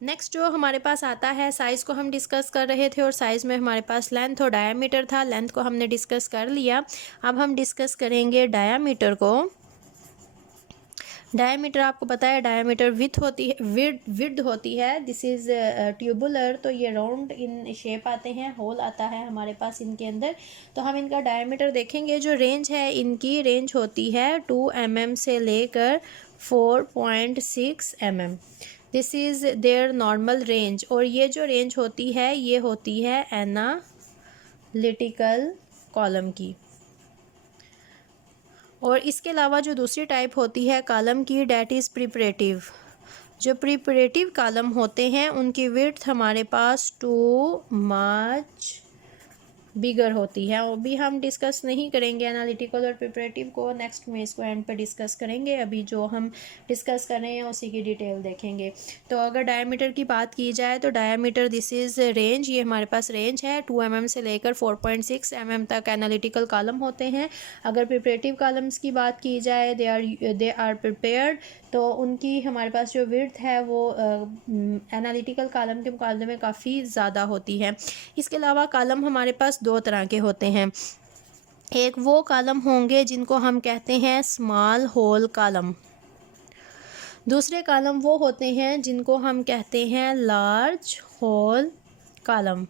Next जो हमारे पास आता है, साइज़ को हम डिस्कस कर रहे थे और साइज़ में हमारे पास लेंथ और डायामीटर था। लेंथ को हमने डिस्कस कर लिया, अब हम डिस्कस करेंगे डायामीटर को। डायामीटर आपको पता है, डायामीटर विड्थ होती है। दिस इज़ ट्यूबुलर, तो ये राउंड इन शेप आते हैं, होल आता है हमारे पास इनके अंदर। तो हम इनका डायामीटर देखेंगे। जो रेंज है, इनकी रेंज होती है 2 mm से लेकर 4.6 mm। This is there normal range. और ये जो रेंज होती है, ये होती है एनालिटिकल कॉलम की। और इसके अलावा जो दूसरी टाइप होती है कॉलम की, डेट इज़ प्रिपरेटिव। जो प्रिपरेटिव कॉलम होते हैं उनकी विड्थ हमारे पास टू मच बिगर होती है। और भी हम डिस्कस नहीं करेंगे एनालिटिकल और प्रिपरेटिव को, नेक्स्ट में इसको एंड पे डिस्कस करेंगे। अभी जो हम डिस्कस कर रहे हैं उसी की डिटेल देखेंगे। तो अगर डायमीटर की बात की जाए तो डायमीटर, दिस इज़ रेंज, ये हमारे पास रेंज है 2 mm से लेकर 4.6 mm तक एनालिटिकल कॉलम होते हैं। अगर प्रिपरेटिव कॉलम्स की बात की जाए, दे आर प्रिपेयर्ड, तो उनकी हमारे पास जो विड्थ है वो एनालिटिकल कॉलम के मुकाबले में काफ़ी ज़्यादा होती है। इसके अलावा कॉलम हमारे पास दो तरह के होते हैं। एक वो कॉलम होंगे जिनको हम कहते हैं स्मॉल होल कॉलम। दूसरे कॉलम वो होते हैं जिनको हम कहते हैं लार्ज होल कॉलम।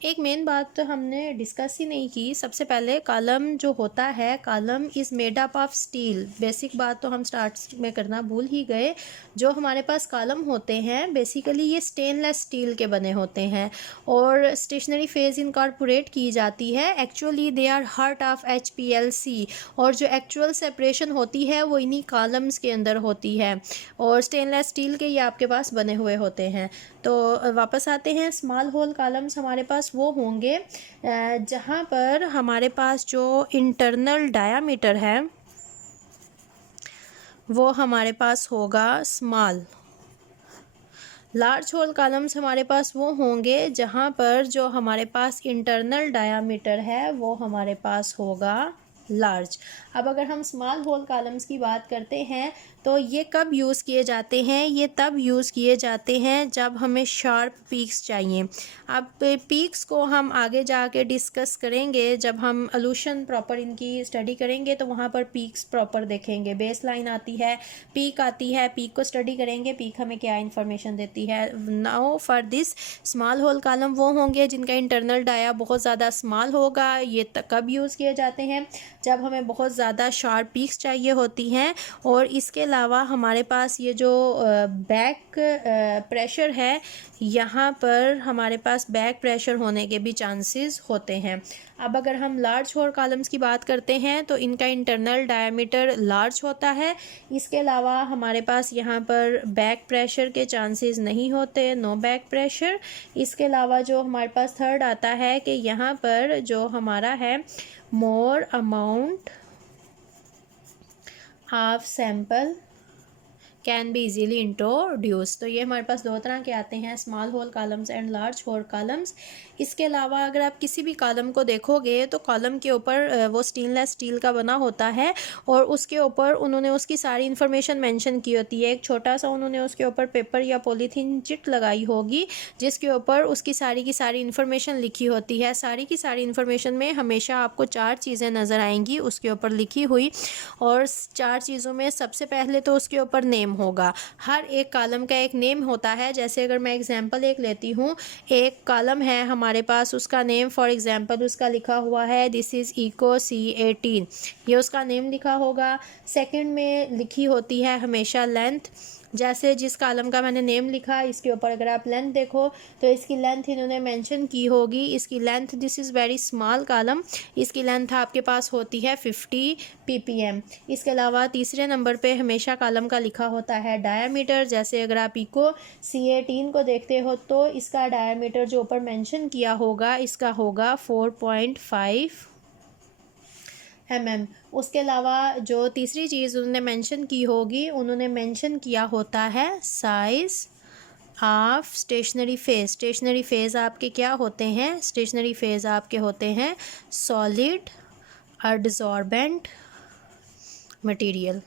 एक मेन बात तो हमने डिस्कस ही नहीं की। सबसे पहले कॉलम जो होता है, column is made up of steel. Basic बात तो हम स्टार्ट में करना भूल ही गए। जो हमारे पास कॉलम होते हैं बेसिकली ये स्टेनलेस स्टील के बने होते हैं और स्टेशनरी फेज इनकॉर्पोरेट की जाती है। Actually they are heart of HPLC, और जो एक्चुअल सेपरेशन होती है वो इन्हीं कॉलम्स के अंदर होती है और स्टेनलेस स्टील के ये आपके पास बने हुए होते हैं। तो वापस आते हैं, स्मॉल होल कॉलम्स हमारे पास वो होंगे जहाँ पर हमारे पास जो इंटरनल डायामीटर है वो हमारे पास होगा स्मॉल। लार्ज होल कॉलम्स हमारे पास वो होंगे जहाँ पर जो हमारे पास इंटरनल डायामीटर है वो हमारे पास होगा लार्ज। अब अगर हम स्मॉल होल कॉलम्स की बात करते हैं तो ये कब यूज़ किए जाते हैं? ये तब यूज़ किए जाते हैं जब हमें शार्प पीक्स चाहिए। अब पीक्स को हम आगे जाके डिस्कस करेंगे, जब हम अलूशन प्रॉपर इनकी स्टडी करेंगे तो वहाँ पर पीक्स प्रॉपर देखेंगे। बेस लाइन आती है, पीक आती है, पीक को स्टडी करेंगे, पीक हमें क्या इन्फॉर्मेशन देती है। Now for this, small hole column वो होंगे जिनका इंटरनल डाया बहुत ज़्यादा स्मॉल होगा। ये कब यूज़ किए जाते हैं? जब हमें बहुत ज़्यादा शार्प पीक्स चाहिए होती हैं। और इसके अलावा हमारे पास ये जो बैक प्रेशर है, यहाँ पर हमारे पास बैक प्रेशर होने के भी चांसेस होते हैं। अब अगर हम लार्ज होल कॉलम्स की बात करते हैं तो इनका इंटरनल डायमीटर लार्ज होता है। इसके अलावा हमारे पास यहाँ पर बैक प्रेशर के चांसेस नहीं होते, नो बैक प्रेशर। इसके अलावा जो हमारे पास थर्ड आता है कि यहाँ पर जो हमारा है more amount of sample can be easily introduce. तो ये हमारे पास दो तरह के आते हैं, small hole columns and large hole columns. इसके अलावा अगर आप किसी भी कॉलम को देखोगे तो कॉलम के ऊपर वो स्टेनलेस स्टील का बना होता है और उसके ऊपर उन्होंने उसकी सारी इन्फॉर्मेशन मेंशन की होती है। एक छोटा सा उन्होंने उसके ऊपर पेपर या पॉलीथीन चिट लगाई होगी जिसके ऊपर उसकी सारी की सारी इन्फॉर्मेशन लिखी होती है। सारी की सारी इन्फॉर्मेशन में हमेशा आपको चार चीज़ें नज़र आएंगी उसके ऊपर लिखी हुई, और चार चीज़ों में सबसे पहले तो उसके ऊपर नेम होगा। हर एक कॉलम का एक नेम होता है। जैसे अगर मैं एग्जांपल एक लेती हूँ, एक कॉलम है हमारे पास, उसका नेम फॉर एग्जांपल उसका लिखा हुआ है दिस इज़ इको C18, ये उसका नेम लिखा होगा। सेकंड में लिखी होती है हमेशा लेंथ। जैसे जिस कॉलम का मैंने नेम लिखा, इसके ऊपर अगर आप लेंथ देखो तो इसकी लेंथ इन्होंने मेंशन की होगी। इसकी length, this is very small column, इसकी लेंथ आपके पास होती है 50 ppm। इसके अलावा तीसरे नंबर पे हमेशा कॉलम का लिखा होता है डायामीटर। जैसे अगर आप इको C18 को देखते हो तो इसका डायामीटर जो ऊपर मेंशन किया होगा इसका होगा 4.5 mm। उसके अलावा जो तीसरी चीज़ उन्होंने मेंशन की होगी, उन्होंने मेंशन किया होता है size of stationary phase. Stationary phase आपके क्या होते हैं? स्टेशनरी फेज आपके होते हैं सॉलिड एडसॉर्बेंट मटेरियल।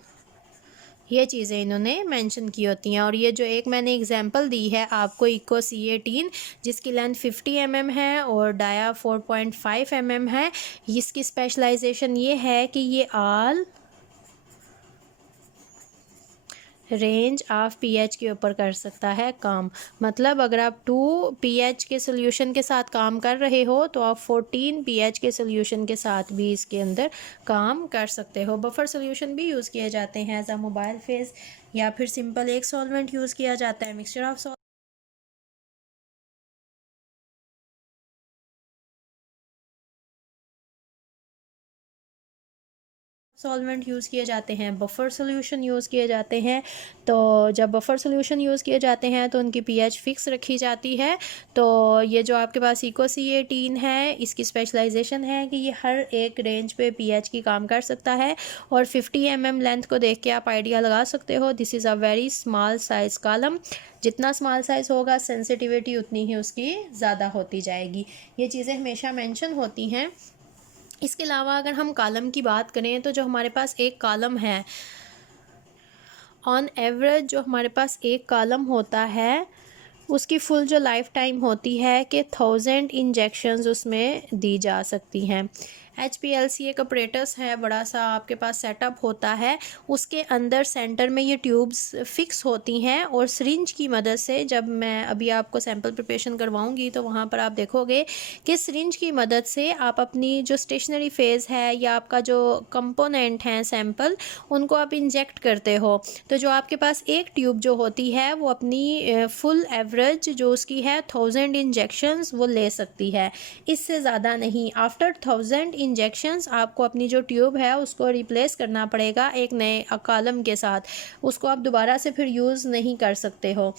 ये चीज़ें इन्होंने मेंशन की होती हैं। और ये जो एक मैंने एग्जांपल दी है आपको इको C18 जिसकी लेंथ 50 mm है और डाया 4.5 mm है, इसकी स्पेशलाइजेशन ये है कि ये ऑल रेंज ऑफ pH के ऊपर कर सकता है काम। मतलब अगर आप 2 pH के सोल्यूशन के साथ काम कर रहे हो तो आप 14 pH के सोल्यूशन के साथ भी इसके अंदर काम कर सकते हो। बफर सोल्यूशन भी यूज़ किए जाते हैं एज अ मोबाइल फेस, या फिर सिंपल एक सॉल्वेंट यूज़ किया जाता है, मिक्सचर ऑफ सॉल्वेंट यूज़ किए जाते हैं, बफर सोल्यूशन यूज़ किए जाते हैं। तो जब बफर सोल्यूशन यूज़ किए जाते हैं तो उनकी pH फिक्स रखी जाती है। तो ये जो आपके पास इको C18 है, इसकी स्पेशलाइजेशन है कि ये हर एक रेंज पे pH की काम कर सकता है। और 50 mm लेंथ को देख के आप आइडिया लगा सकते हो, this is a very small size column. जितना स्मॉल साइज़ होगा सेंसिटिविटी उतनी ही उसकी ज़्यादा होती जाएगी। ये चीज़ें हमेशा मेंशन होती हैं। इसके अलावा अगर हम कॉलम की बात करें तो जो हमारे पास एक कॉलम है, ऑन एवरेज जो हमारे पास एक कॉलम होता है उसकी फुल जो लाइफ टाइम होती है कि 1000 इंजेक्शंस उसमें दी जा सकती हैं। HPLC एक ऑपरेटर्स है, बड़ा सा आपके पास सेटअप होता है, उसके अंदर सेंटर में ये ट्यूब्स फिक्स होती हैं और सिरिंज की मदद से, जब मैं अभी आपको सैम्पल प्रिपरेशन करवाऊंगी तो वहाँ पर आप देखोगे कि सिरिंज की मदद से आप अपनी जो स्टेशनरी फेज़ है या आपका जो कंपोनेंट हैं सैंपल, उनको आप इंजेक्ट करते हो। तो जो आपके पास एक ट्यूब जो होती है वो अपनी फुल एवरेज जो उसकी है 1000 इंजेक्शंस वो ले सकती है, इससे ज़्यादा नहीं। आफ्टर 1000 इंजेक्शंस आपको अपनी जो ट्यूब है उसको रिप्लेस करना पड़ेगा एक नए कॉलम के साथ, उसको आप दोबारा से फिर यूज़ नहीं कर सकते हो।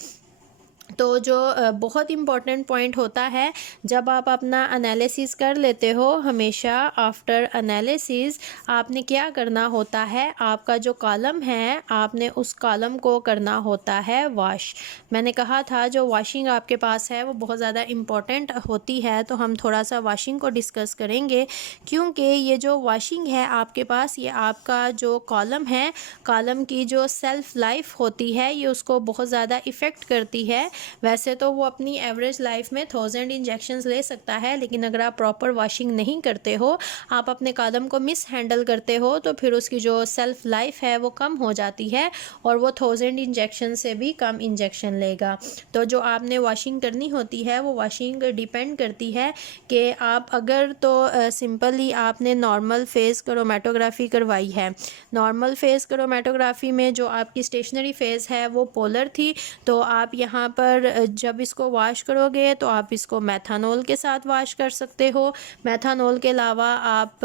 तो जो बहुत इम्पॉर्टेंट पॉइंट होता है, जब आप अपना एनालिसिस कर लेते हो, हमेशा आफ्टर एनालिसिस आपने क्या करना होता है, आपका जो कॉलम है आपने उस कॉलम को करना होता है वॉश। मैंने कहा था जो वॉशिंग आपके पास है वो बहुत ज़्यादा इम्पॉर्टेंट होती है, तो हम थोड़ा सा वॉशिंग को डिस्कस करेंगे। क्योंकि ये जो वॉशिंग है आपके पास, ये आपका जो कॉलम है, कॉलम की जो सेल्फ लाइफ होती है ये उसको बहुत ज़्यादा इफ़ेक्ट करती है। वैसे तो वो अपनी एवरेज लाइफ में 1000 इंजेक्शंस ले सकता है, लेकिन अगर आप प्रॉपर वॉशिंग नहीं करते हो, आप अपने कॉलम को मिस हैंडल करते हो, तो फिर उसकी जो सेल्फ लाइफ है वो कम हो जाती है और वो 1000 इंजेक्शन से भी कम इंजेक्शन लेगा। तो जो आपने वॉशिंग करनी होती है वो वॉशिंग डिपेंड करती है कि आप अगर तो सिंपली आपने नॉर्मल फेस क्रोमेटोग्राफी करवाई है, नॉर्मल फेस क्रोमेटोग्राफी में जो आपकी स्टेशनरी फेस है वो पोलर थी, तो आप यहाँ पर जब इसको वॉश करोगे तो आप इसको मेथानॉल के साथ वॉश कर सकते हो। मेथानॉल के अलावा आप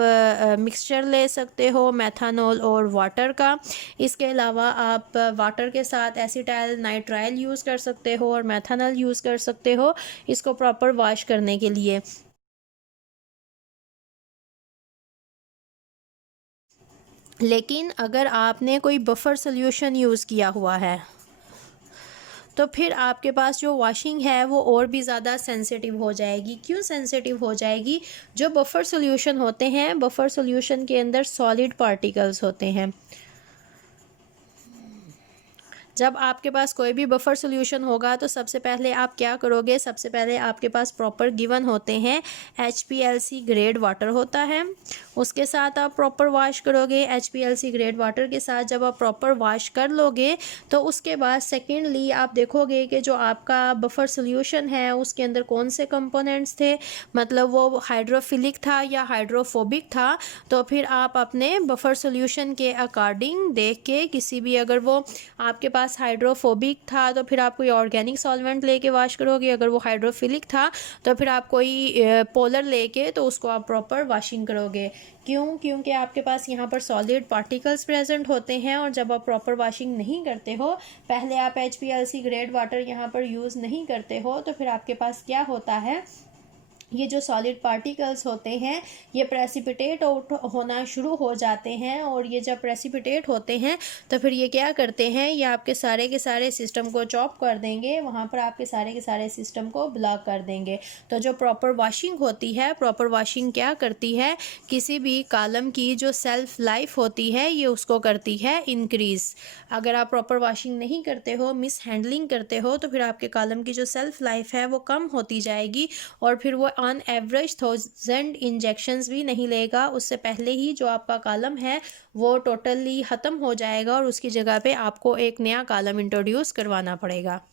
मिक्सचर ले सकते हो मेथानॉल और वाटर का। इसके अलावा आप वाटर के साथ एसिटाइल नाइट्राइल यूज़ कर सकते हो और मेथानॉल यूज़ कर सकते हो इसको प्रॉपर वॉश करने के लिए। लेकिन अगर आपने कोई बफर सोल्यूशन यूज़ किया हुआ है तो फिर आपके पास जो वॉशिंग है वो और भी ज़्यादा सेंसिटिव हो जाएगी। क्यों सेंसिटिव हो जाएगी? जो बफर सॉल्यूशन होते हैं, बफर सॉल्यूशन के अंदर सॉलिड पार्टिकल्स होते हैं। जब आपके पास कोई भी बफर सॉल्यूशन होगा तो सबसे पहले आप क्या करोगे, सबसे पहले आपके पास प्रॉपर गिवन होते हैं HPLC ग्रेड वाटर होता है, उसके साथ आप प्रॉपर वॉश करोगे। HPLC ग्रेड वाटर के साथ जब आप प्रॉपर वॉश कर लोगे तो उसके बाद सेकेंडली आप देखोगे कि जो आपका बफर सॉल्यूशन है उसके अंदर कौन से कंपोनेंट्स थे, मतलब वो हाइड्रोफिलिक था या हाइड्रोफोबिक था। तो फिर आप अपने बफर सॉल्यूशन के अकॉर्डिंग देख के किसी भी, अगर वो आपके पास हाइड्रोफोबिक था तो फिर आप कोई ऑर्गेनिक सॉल्वेंट लेके वॉश करोगे, अगर वो हाइड्रोफिलिक था तो फिर आप कोई पोलर लेके तो उसको आप प्रॉपर वॉशिंग करोगे। क्यों? क्योंकि आपके पास यहाँ पर सॉलिड पार्टिकल्स प्रेजेंट होते हैं और जब आप प्रॉपर वॉशिंग नहीं करते हो, पहले आप HPLC ग्रेड वाटर यहाँ पर यूज़ नहीं करते हो, तो फिर आपके पास क्या होता है, ये जो सॉलिड पार्टिकल्स होते हैं ये प्रेसिपिटेट आउट होना शुरू हो जाते हैं, और ये जब प्रेसिपिटेट होते हैं तो फिर ये क्या करते हैं, ये आपके सारे के सारे सिस्टम को चॉप कर देंगे, वहाँ पर आपके सारे के सारे सिस्टम को ब्लॉक कर देंगे। तो जो प्रॉपर वॉशिंग होती है, प्रॉपर वॉशिंग क्या करती है, किसी भी कॉलम की जो सेल्फ लाइफ होती है ये उसको करती है इंक्रीज़। अगर आप प्रॉपर वॉशिंग नहीं करते हो, मिस हैंडलिंग करते हो, तो फिर आपके कॉलम की जो सेल्फ लाइफ है वो कम होती जाएगी, और फिर वो ऑन एवरेज 1000 इंजेक्शंस भी नहीं लेगा, उससे पहले ही जो आपका कॉलम है वो टोटली ख़त्म हो जाएगा और उसकी जगह पे आपको एक नया कॉलम इंट्रोड्यूस करवाना पड़ेगा।